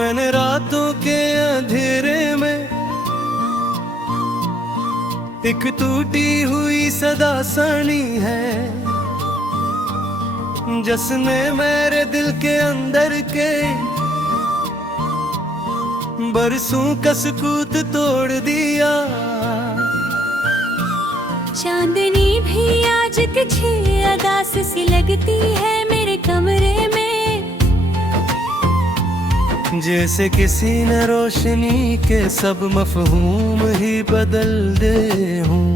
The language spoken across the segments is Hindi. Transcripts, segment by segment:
मैंने रातों के अंधेरे में एक टूटी हुई सदा सुनी है, जिसने मेरे दिल के अंदर के बरसों का सुकूत तोड़ दिया। चांदनी भी आज तुझे अदास सी लगती है मेरे कमरे में, जैसे किसी ने रोशनी के सब मफहूम ही बदल दे हूँ।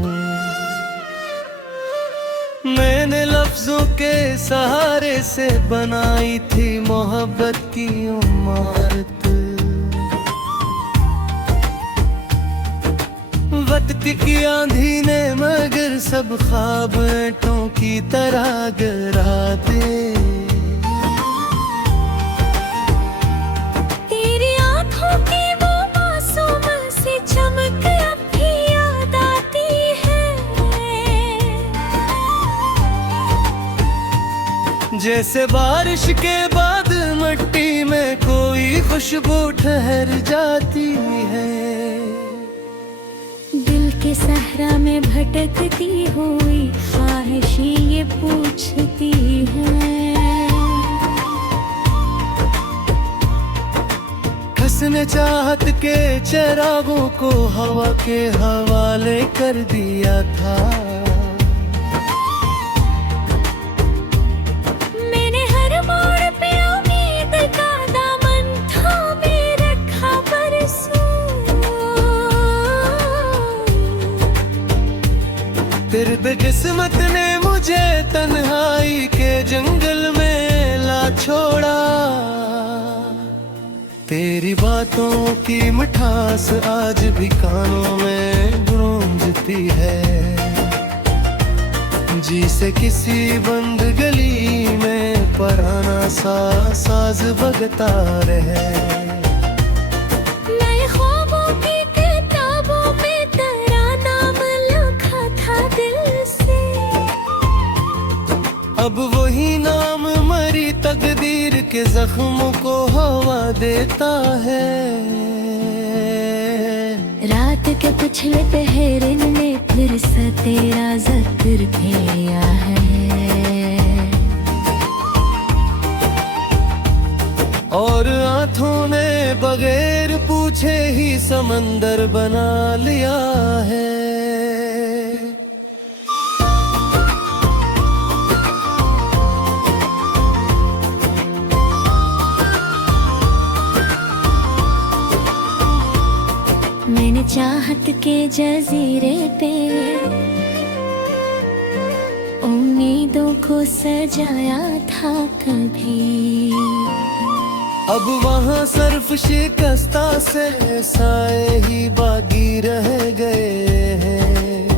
मैंने लफ्जों के सहारे से बनाई थी मोहब्बत की इमारत, वक्त की आंधी ने मगर सब ख्वाब ईंटों की तरह गिरा दे। तेरी आंखों की वो मासूम सी चमक अब भी याद आती है, जैसे बारिश के बाद मिट्टी में कोई खुशबू ठहर जाती है। दिल के सहरा में भटकती हुई ख्वाहिशी ये पूछती है, हंसने चाहत के चिरागों को हवा के हवाले कर दिया था। मैंने हर मोड़ पे उम्मीद का दामन थामे रखा बरसों, फिर भी किस्मत ने मुझे तन्हाई के जंगल में ला छोड़ा। तेरी बातों की मिठास आज भी कानों में गूंजती है, जिसे किसी बंद गली में पुराना सा साज बजता रहे। नए ख्वाबों की किताबों में तेरा नाम लिखा था दिल से, अब वही नाम मरी तकदीर के जख्मों को हवा देता है। रात के पिछले पहरे में फिर से तेरा जिक्र किया है, और आँखों ने बगैर पूछे ही समंदर बना लिया है। मैंने चाहत के जजीरे पे उम्मीदों को सजाया था कभी, अब वहाँ सर्फ शिकस्ता से साए ही बाकी रह गए हैं।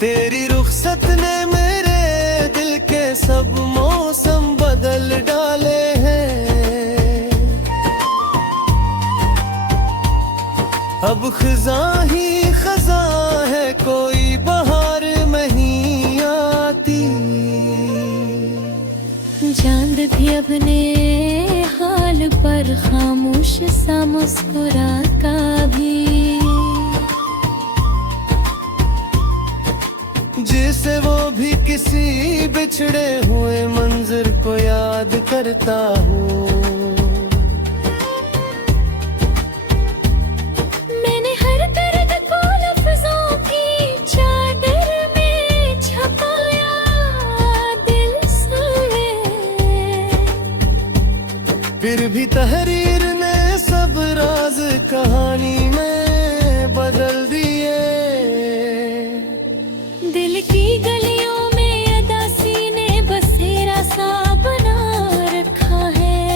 तेरी रुखसत ने मेरे दिल के सब मौसम बदल डाले हैं। अब खज़ां ही खज़ां है, कोई बहार नहीं आती। चांद भी अपने हाल पर खामोश सा मुस्कुराता भी, जिसे वो भी किसी बिछड़े हुए मंजर को याद करता हूँ। मैंने हर दर्द को लफ्जों की चादर में छुपाया दिल से, फिर भी तहरीर ने सब राज कहानी में बदल दिए। दिल की गलियों में अदासी ने बसेरा सा बना रखा है,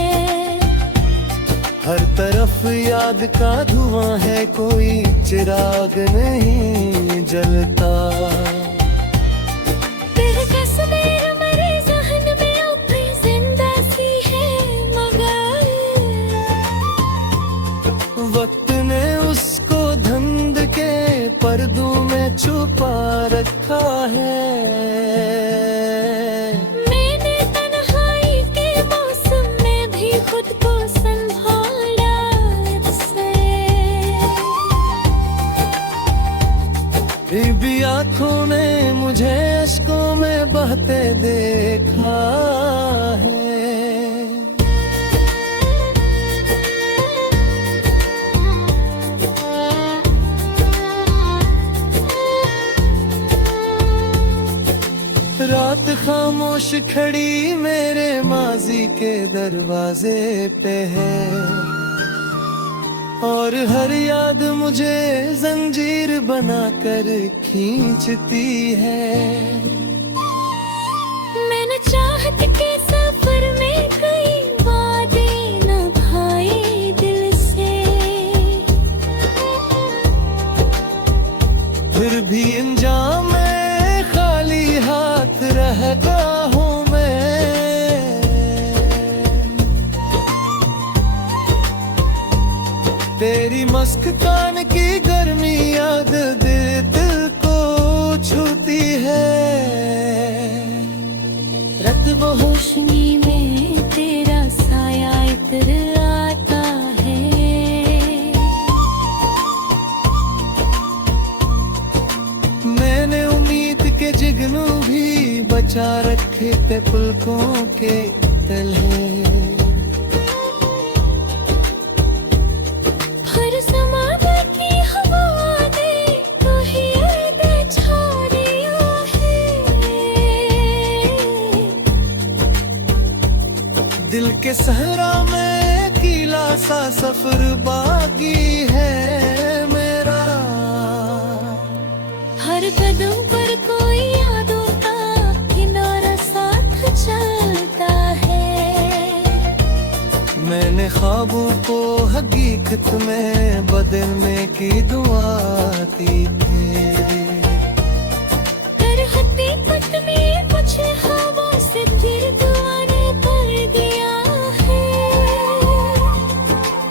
हर तरफ याद का धुआं है, कोई चिराग नहीं जलता। फिर तस्वीर मेरे ज़हन में अब भी जिंदा सी है, मगर वक्त ने उसको धुंध के पर्दों में छुपा रखा है। मैंने तन्हाई के मौसम आंखों ने मुझे अश्कों में बहते देखा है। रात खामोश खड़ी मेरे माजी के दरवाजे पे है, और हर याद मुझे जंजीर बनाकर खींचती है। मैंने चाहत के सफर में कई वादे निभाए दिल से, फिर भी अंजाम में खाली हाथ रहता हूँ मैं। तेरी मस्क कान की गर्मी याद दिल को छूती है। रत वो रोशनी में तेरा साया इतर आता है। मैंने उम्मीद के जिगनू भी बचा रखे थे पुलकों के तले। हर समाने की हवा दे तो ही याद छाड़िया है। दिल के सहरा में अकेला सा सफर बाकी है मेरा। हर कदम पर कोई यादों का किनारा साथ चलता है। मैंने ख्वाबों को हकीकत में बदलने की दुआ दी थी। हर हकीकत में मुझे हवा से फिर दुआ ने भर दिया है।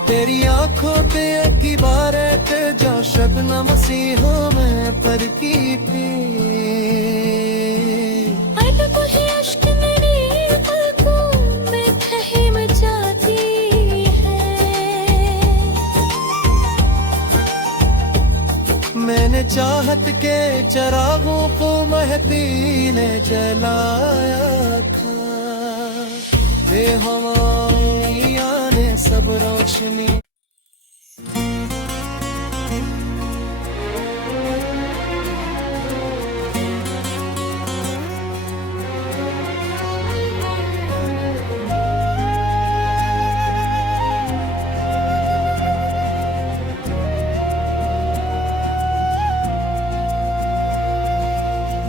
तेरी आंखों पे की बारें जो शबनम मसीहों में पर की थी। अब कोई अश्क मेरी पलकों में ठहम जाती है। मैंने चाहत के चरागों को महती ने जलाया था। बेहवाइया ने सब रोशनी।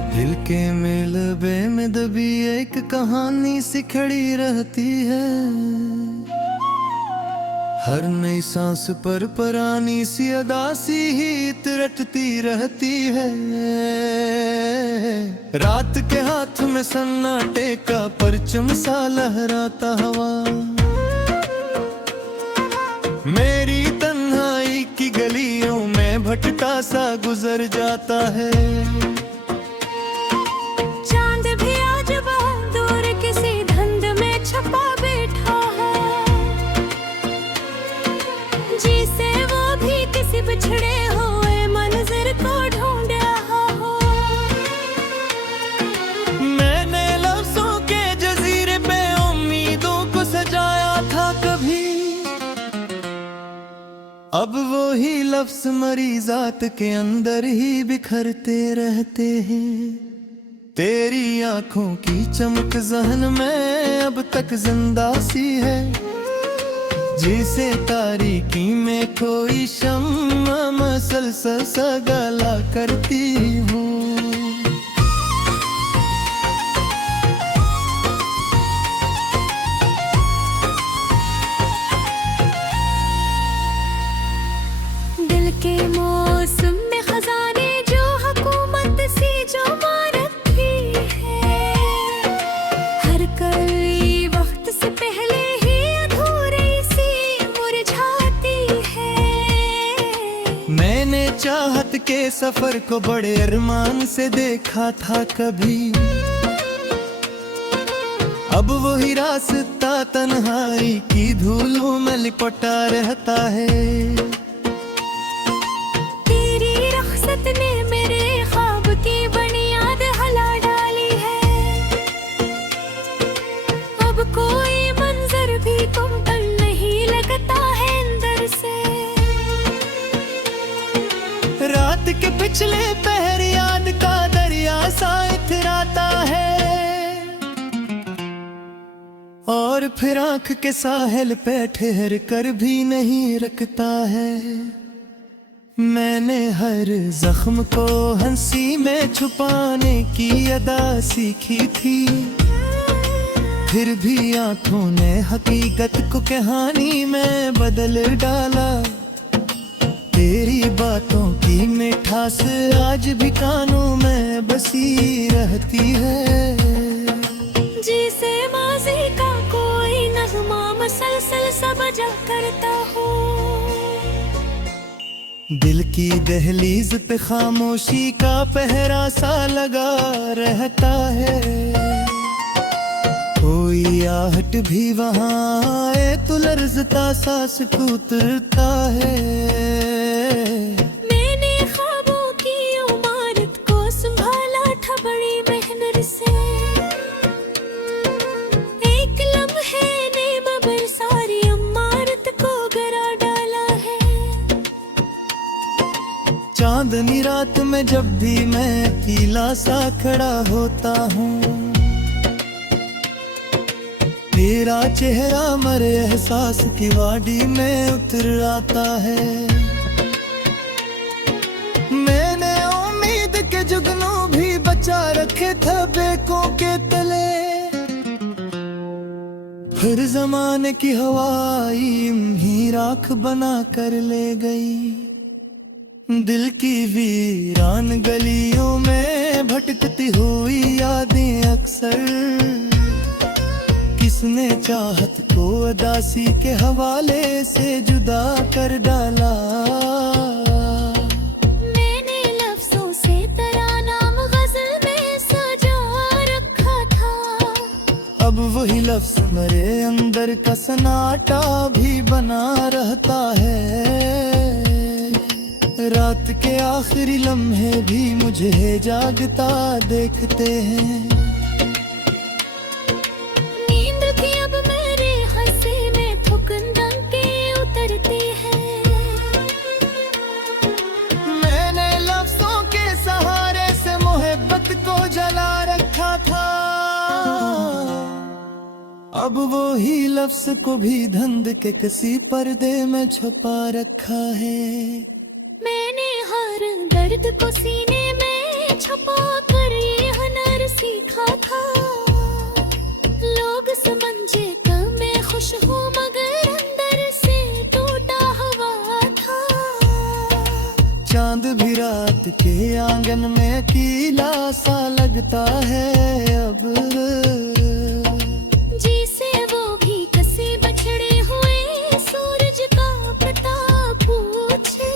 दिल के मिलबे में दबी एक कहानी सी खड़ी रहती है। हर नई सांस पर पुरानी सी अदासी ही रटती रहती है। रात के हाथ में सन्नाटे का परचम सा लहराता हवा। मेरी तन्हाई की गलियों में भटका सा गुजर जाता है। बिछड़े हुए मंजर को ढूंढ रहा हो। मैंने लफ्जों के जजीरे पे उम्मीदों को सजाया था कभी। अब वो ही लफ्ज मरीजात के अंदर ही बिखरते रहते हैं। तेरी आंखों की चमक जहन में अब तक जिंदा सी है। जिसे तारीकी में कोई शम्मा मसलसल सगला करती हूँ। दिल के मौसम में खजाने जो हुकूमत सी जो मार रखी है। हर कली वक्त से पहले ही अधूरी सी मुरझाती है। मैंने चाहत के सफर को बड़े अरमान से देखा था कभी। अब वही रास्ता तन्हाई की धूलों में लिपटा रहता है। तेरी रख्सत ने मेरे ख्वाब की रात के पिछले पहर याद का दरिया सा इतराता है, और फिर आंख के साहिल पे ठहर कर भी नहीं रखता है। मैंने हर जख्म को हंसी में छुपाने की अदा सीखी थी, फिर भी आंखों ने हकीकत को कहानी में बदल डाला। तेरी बातों की मिठास आज भी कानों में बसी रहती है, जिसे माज़ी का कोई नग़्मा मसलसल सा बजा करता हो। दिल की दहलीज पे खामोशी का पहरा सा लगा रहता है, कोई आहट भी वहाँ आए तो लर्ज़ता सा उतरता है। मैंने ख्वाबों की इमारत को संभाला था बड़ी मेहनत से, एक लम्हे ने मगर सारी इमारत को गिरा डाला है। चांदनी रात में जब भी मैं अकेला सा खड़ा होता हूँ, तेरा चेहरा मरे एहसास की वादी में उतर आता है। मैंने उम्मीद के जुगनू भी बचा रखे थे बेकों के तले, फिर जमाने की हवाई ही राख बना कर ले गई। दिल की वीरान गलियों में भटकती हुई यादें अक्सर, किसने चाहत को अदासी के हवाले से जुदा कर डाला। मैंने लफ्जों से तरानाम गजल में सजा रखा था, अब वही लफ्ज मेरे अंदर का सन्नाटा भी बना रहता है। रात के आखिरी लम्हे भी मुझे जागता देखते हैं। नींद की अब मेरे हंसी में फुकंदन के उतरती है। मैंने लफ्जों के सहारे से मोहब्बत को जला रखा था, अब वो ही लफ्ज को भी धुंध के किसी पर्दे में छुपा रखा है। मैंने हर दर्द को सीने में छुपा कर ये हुनर सीखा था, लोग समझे कि मैं खुश हूँ मगर अंदर से टूटा हुआ था। चांद भी रात के आंगन में अकेला सा लगता है अब, जिसे वो भी कसी बछड़े हुए सूरज का प्रताप पूछे।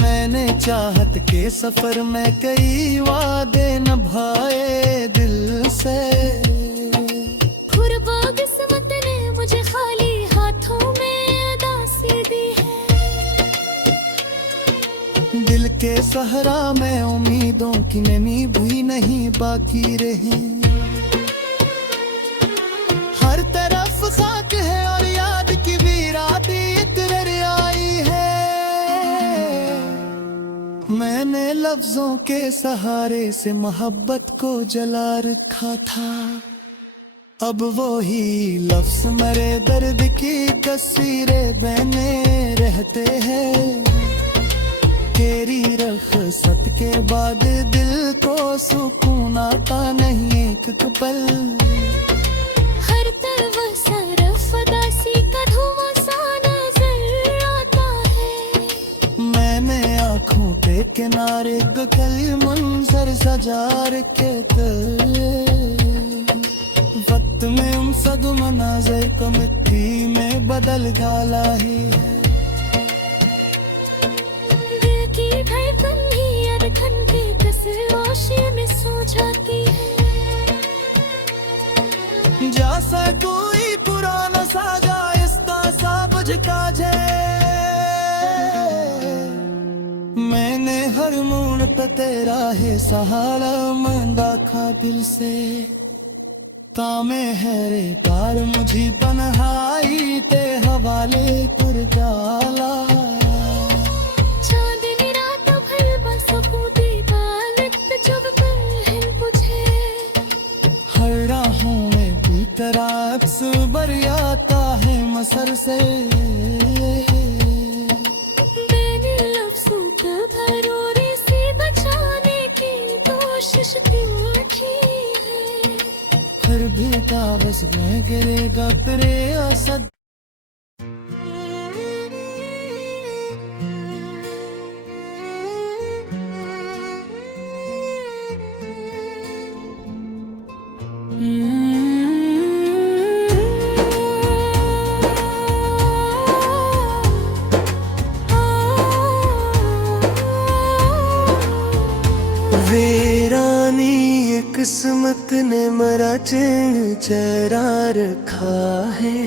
मैंने चाहत के सफर में कई वादे निभाए दिल से, खुरबा किस्मत ने मुझे खाली हाथों में उदासी दी है। दिल के सहरा में उम्मीदों की नमी भी नहीं बाकी रही। हर तरफ खाक है और याद की भी रातें इतर आई है। मैंने लफ्जों के सहारे से मोहब्बत को जला रखा था, अब वो ही लफ्ज मेरे दर्द की तस्वीरें बने रहते हैं। तेरी रख़्सत के बाद दिल को सुकून आता नहीं एक पल, हर तरफ सरफ उदासी का धुआं सा नजर आता है। मैंने आँखों पे किनारे कल मंजर सजा रखे थे, वक्त में उन सब मनाज़र को मिट्टी में बदल डाला ही है। दिल की धड़कन भी अधखन के कसरोशी में सो जाती है। जैसा कोई पुराना साजा आहिस्ता सा बुझ का जाए। मैंने हर मोड़ पे तेरा है सहारा मांगा खा दिल से, तामे हैरे कार मुझे पनहाई ते हवाले कर डाला। सर से। मैंने लफ्ज़ों का भरोरे से बचाने की कोशिश क्यों की है। फिर भी ताबस में गिरेगा तेरे असद। वीरानी ये किस्मत ने मरा चैन चरा रखा है।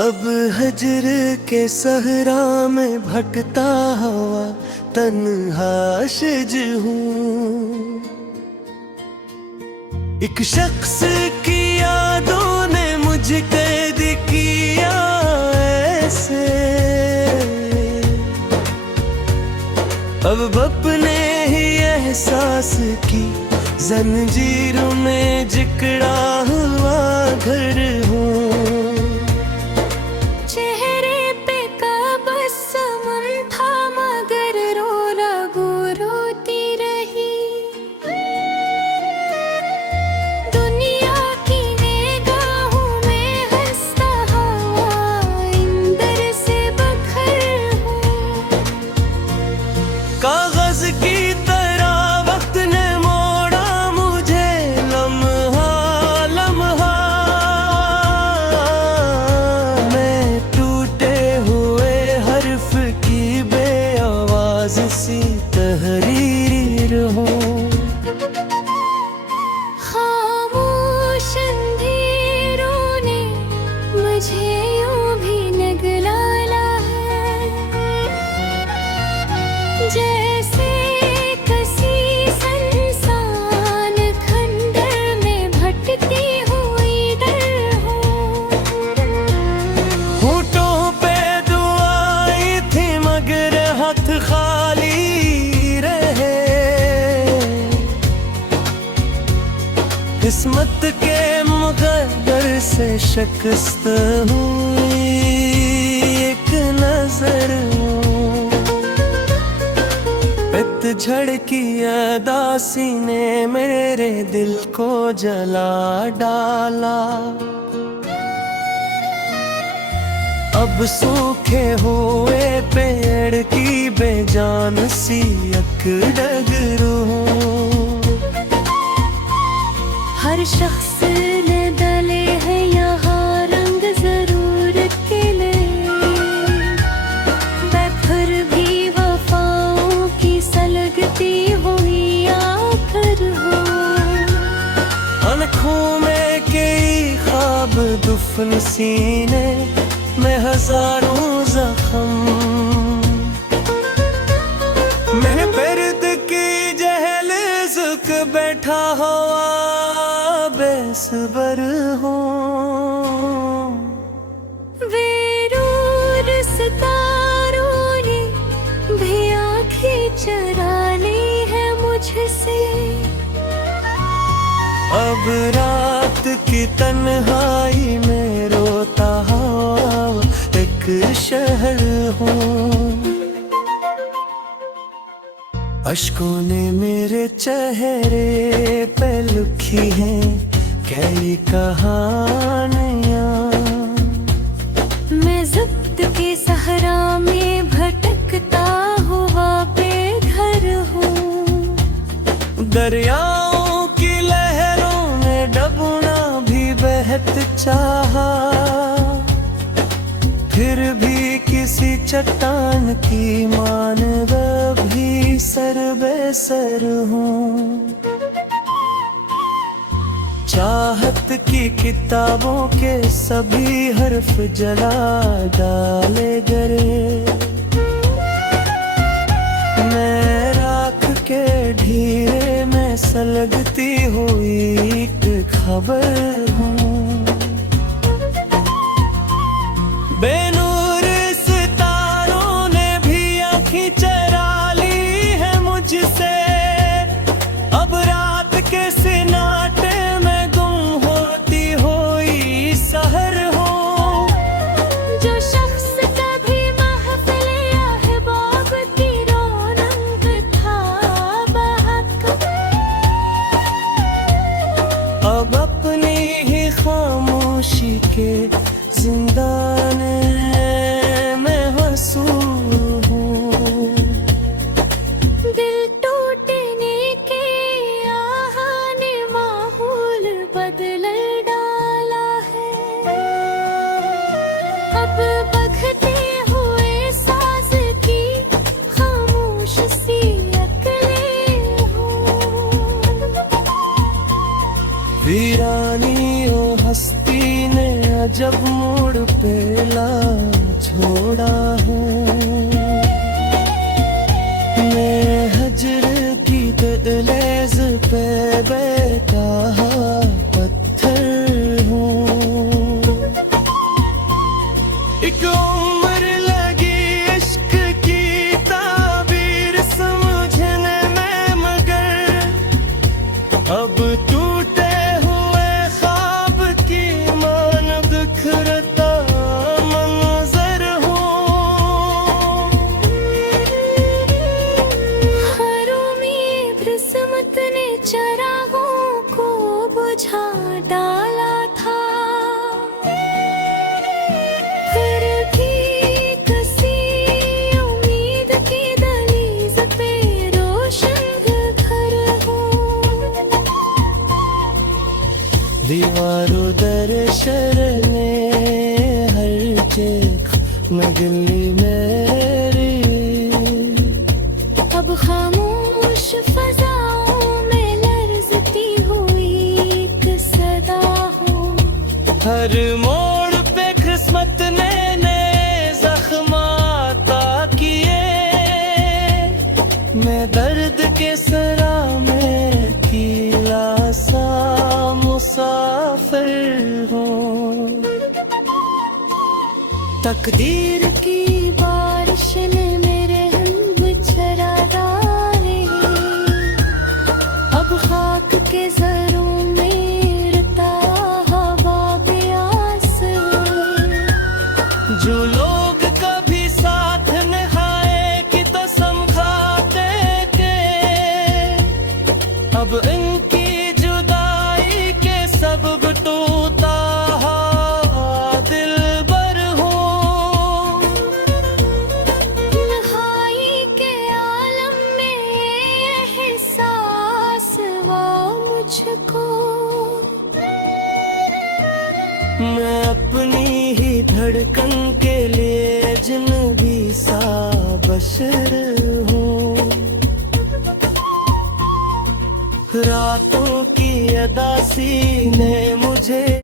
अब हजर के सहरा में भटकता हुआ तन्हा शिज हूँ। एक शख्स की यादों ने मुझे कैद किया ऐसे। अब अपने ही एहसास की जंजीरों में जकड़ा हुआ घर हूँ। चेहरे पे तबस्सुम था मगर रो रगो रोती रही। दुनिया की निगाहों में हंसता हुआ इंदर से बखर हूँ। कागज की तरह वक्त ने मोड़ा मुझे लम्हा लम्हा। मैं टूटे हुए हर्फ की बेआवाज सी तहरीर हूँ। खामोश अंधेरों ने मुझे यूं भी निगलाला है। जैसे कसी संसान खंडर में भटकती हुई डर हूँ। होठों पे दुआएं थी मगर हाथ खाली रहे। किस्मत के मुकद्दर से शिकस्त हुई एक नजर हूँ। पतझड़ की अदासी ने मेरे दिल को जला डाला। अब सूखे हुए पेड़ की बेजान सी अकड़ग हूँ। हर शख्स ने डाले हैं यहाँ रंग जरूर खिले। मैं फिर भी वफाओं की सलगती हुई आखिर हूँ। आँखों में कई ख्वाब दुफन सीने में हजारों जख्म। मैं दर्द की जहलीज़ पे बैठा हुआ बेसबर हूँ। बेरूर सितारों ने भी आँखें चुरा ली है मुझसे। अब रात की तन्हाई में रोता हुआ एक शहर हूँ। अश्कों ने मेरे चेहरे पे लिखी हैं कई कहानियाँ। मैं ज़ब्त के सहरा में भटकता हुआ बेघर हूँ। दरियाओं की लहरों में डूबना भी बेहद चाहा। फिर भी किसी चट्टान की मानव भी सर बेसर हूँ। चाहत की किताबों के सभी हर्फ जला डाले गए। मैं राख के ढीरे में सलगती हुई एक खबर हूँ। बेनूर सितारों ने भी आँखें चरा ली है मुझसे। अब रात के सिनाटे में गुम होती हुई के जिंदान में हंसूं हूँ। दिल टूटने के आह ने माहौल बदल डाला है। अब बखते हुए साज की खामोश सी अकलें हूँ। वीरानी ओ हस्ती ने अजब मोड़ पे ला छोड़ा है। मैं हजर की दहलीज पे बैठा पत्थर हूँ। एक उम्र लगी इश्क की ताबीर समझने में, मगर अब टूटे हुए ख्वाब की मान बिखरता मंजर हूँ। हर उम्मीद किस्मत ने चरागों को बुझा डाला था। फिर भी कसी उम्मीद की दहलीज पे रोशन घर हूँ। दीवारों दर शरने हर चेक में दिल्ली मेरी। अब खामोश फजाओं में लर्जती हुई एक सदा हूँ। हर मोड़ पे किस्मत ने नए ज़ख्माता किए। मैं दर्द के सरा में कीला सा मुसाफिर हूँ। तकदीर की बारिश ने मेरे हम चरा डाले। अब खाक के जरों में रता हवा प्यास। जो लोग कभी साथ निभाए की कसम खाते थे, अब इनकी जुदाई के सबब टूटा दिल बर हूँ। नहाई के आलम में एहसास हुआ मुझको। मैं अपनी ही धड़कन के लिए अजनबी सा बशर हूँ। रातों की अदासी ने मुझे